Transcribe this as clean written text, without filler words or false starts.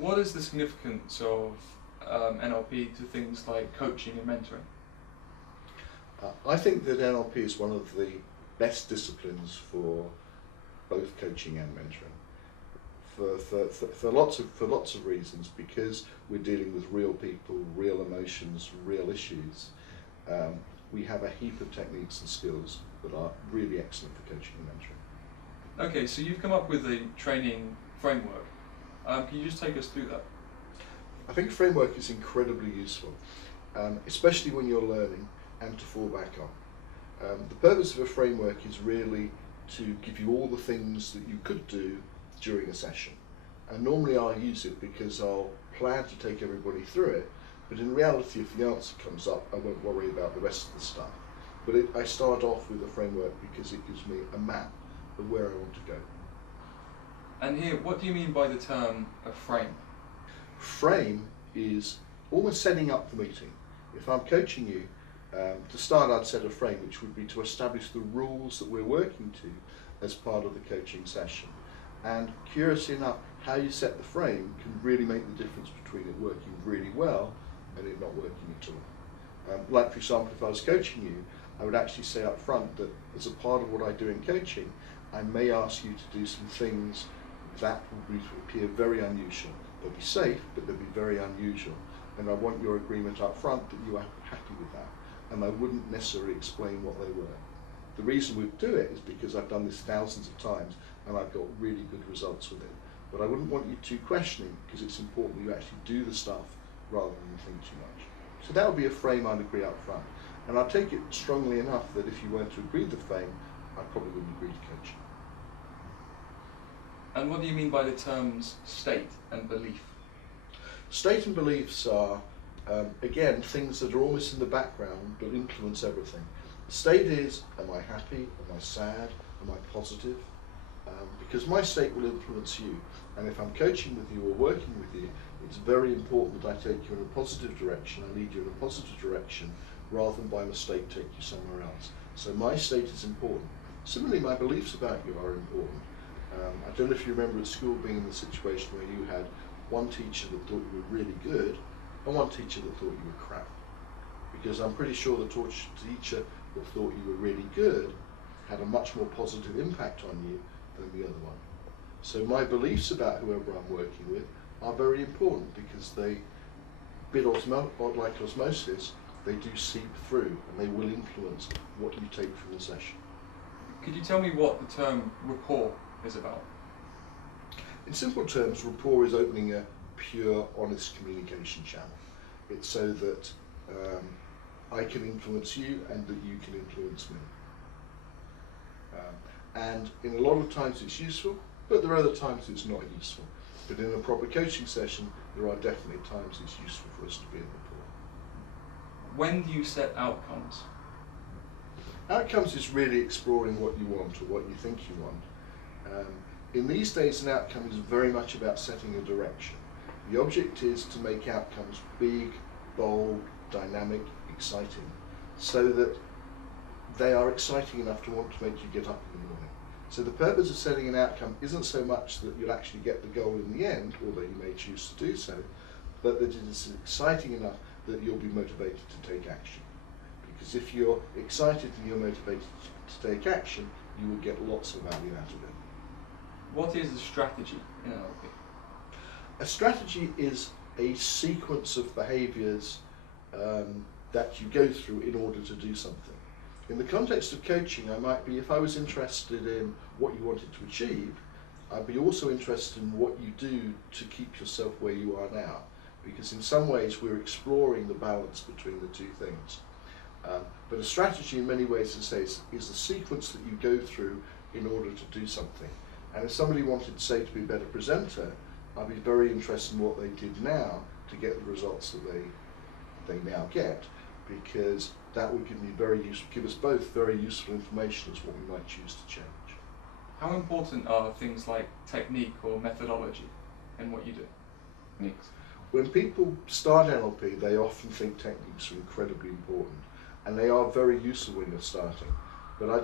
What is the significance of NLP to things like coaching and mentoring? I think that NLP is one of the best disciplines for both coaching and mentoring. For lots of reasons, because we're dealing with real people, real emotions, real issues. We have a heap of techniques and skills that are really excellent for coaching and mentoring. Okay, so you've come up with a training framework. Can you just take us through that? I think framework is incredibly useful, especially when you're learning and to fall back on. The purpose of a framework is really to give you all the things that you could do during a session. And normally I'll use it because I'll plan to take everybody through it, but in reality if the answer comes up I won't worry about the rest of the stuff. But I start off with a framework because it gives me a map of where I want to go. And here, what do you mean by the term a frame? Frame is almost setting up the meeting. If I'm coaching you, to start I'd set a frame which would be to establish the rules that we're working to as part of the coaching session. And curiously enough, how you set the frame can really make the difference between it working really well and it not working at all. Like for example, if I was coaching you, I would actually say up front that as a part of what I do in coaching, I may ask you to do some things that will appear very unusual. They'll be safe, but they'll be very unusual. And I want your agreement up front that you are happy with that. And I wouldn't necessarily explain what they were. The reason we do it is because I've done this thousands of times and I've got really good results with it. But I wouldn't want you to questioning, because it's important that you actually do the stuff rather than think too much. So that would be a frame I'd agree up front. And I'd take it strongly enough that if you weren't to agree with the frame, I probably wouldn't agree to coach. And what do you mean by the terms state and belief? State and beliefs are, again, things that are almost in the background but influence everything. State is, am I happy, am I sad, am I positive? Because my state will influence you, and if I'm coaching with you or working with you, it's very important that I take you in a positive direction, I lead you in a positive direction, rather than by mistake take you somewhere else. So my state is important. Similarly, my beliefs about you are important. I don't know if you remember at school being in the situation where you had one teacher that thought you were really good and one teacher that thought you were crap. Because I'm pretty sure the teacher that thought you were really good had a much more positive impact on you than the other one. So my beliefs about whoever I'm working with are very important because they, like osmosis, they do seep through and they will influence what you take from the session. Could you tell me what the term rapport is about? In simple terms, rapport is opening a pure, honest communication channel. It's so that I can influence you and that you can influence me. And in a lot of times it's useful, but there are other times it's not useful. But in a proper coaching session, there are definitely times it's useful for us to be in rapport. When do you set outcomes? Outcomes is really exploring what you want or what you think you want. In these days, an outcome is very much about setting a direction. The object is to make outcomes big, bold, dynamic, exciting, so that they are exciting enough to want to make you get up in the morning. So the purpose of setting an outcome isn't so much that you'll actually get the goal in the end, although you may choose to do so, but that it is exciting enough that you'll be motivated to take action. Because if you're excited and you're motivated to take action, you will get lots of value out of it. What is a strategy in NLP? A strategy is a sequence of behaviours that you go through in order to do something. In the context of coaching, I might be, if I was interested in what you wanted to achieve, I'd be also interested in what you do to keep yourself where you are now. Because in some ways we're exploring the balance between the two things. But a strategy in many ways, as I say, is a sequence that you go through in order to do something. And if somebody wanted, say, to be a better presenter, I'd be very interested in what they did now to get the results that they now get, because that would give us both very useful information as what we might choose to change. How important are things like technique or methodology in what you do? Techniques. When people start NLP, they often think techniques are incredibly important, and they are very useful when you're starting. But I'd